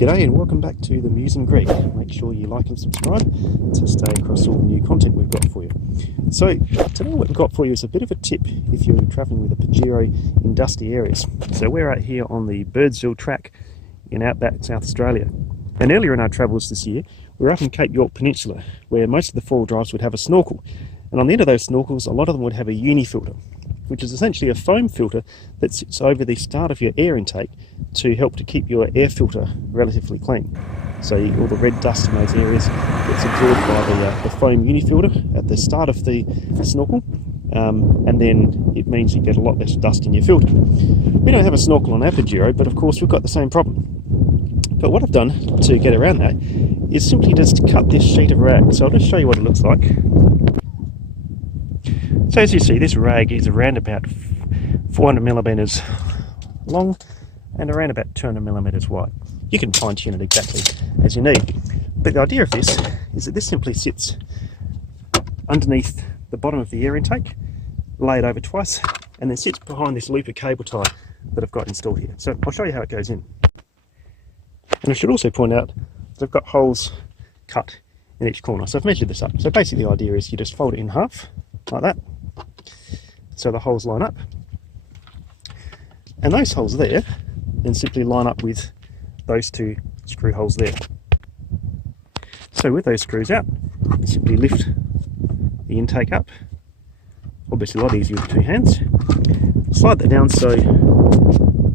G'day and welcome back to the Muse and Greg. Make sure you like and subscribe to stay across all the new content we've got for you. So today what we've got for you is a bit of a tip if you're travelling with a Pajero in dusty areas. So we're out here on the Birdsville track in outback South Australia. And earlier in our travels this year, we were up in Cape York Peninsula where most of the four-wheel drives would have a snorkel. And on the end of those snorkels, a lot of them would have a Unifilter, which is essentially a foam filter that sits over the start of your air intake to help to keep your air filter relatively clean. So all the red dust in those areas gets absorbed by the foam Unifilter at the start of the snorkel, and then it means you get a lot less dust in your filter. We don't have a snorkel on our Pajero, but of course we've got the same problem. But what I've done to get around that is simply just cut this sheet of rag. So I'll just show you what it looks like. So as you see, this rag is around about 400 millimeters long and around about 200 millimeters wide. You can fine tune it exactly as you need. But the idea of this is that this simply sits underneath the bottom of the air intake, laid over twice, and then sits behind this loop of cable tie that I've got installed here. So I'll show you how it goes in. And I should also point out that I've got holes cut in each corner. So I've measured this up. So basically the idea is you just fold it in half, like that, so the holes line up, and those holes there then simply line up with those two screw holes there. So with those screws out, you simply lift the intake up, obviously a lot easier with two hands, slide that down so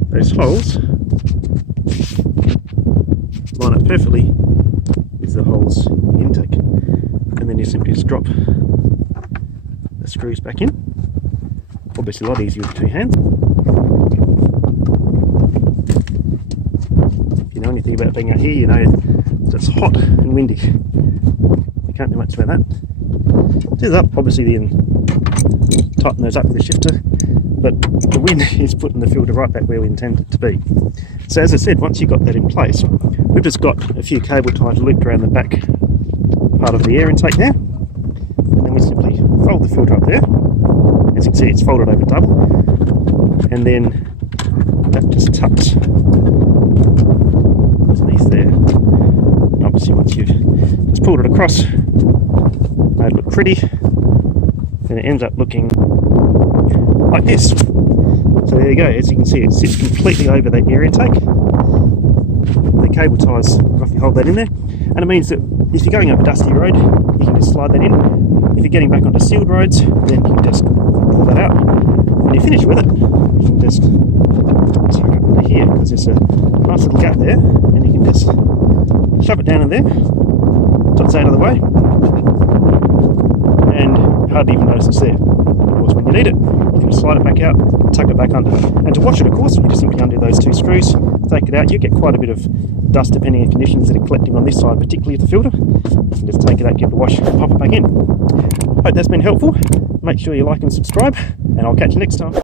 those holes line up perfectly with the holes in the intake, and then you simply just drop the screws back in, obviously a lot easier with two hands. If you know anything about being out here, you know it's hot and windy. You can't do much about that. This is up, obviously then tighten those up with a shifter, but the wind is putting the filter right back where we intend it to be. So as I said, once you've got that in place, we've just got a few cable ties looped around the back part of the air intake there, and then we simply fold the filter up there. As you can see, it's folded over double, and then that just tucks underneath there. Obviously once you've just pulled it across, made it look pretty, then it ends up looking like this. So there you go, as you can see it sits completely over that air intake. The cable ties roughly hold that in there, and it means that if you're going up a dusty road, you can just slide that in. If you're getting back onto sealed roads, then you can just pull that out. When you finish with it, you can just tuck it under here, because there's a nice little gap there, and you can just shove it down in there, it's out of the way, and you hardly even notice it's there. Of course, when you need it, you can just slide it back out, tuck it back under. And to wash it, of course, you just simply undo those two screws, take it out. You get quite a bit of dust depending on conditions that are collecting on this side, particularly at the filter. You can just take it out, give it a wash, and pop it back in. Hope that's been helpful. Make sure you like and subscribe, and I'll catch you next time.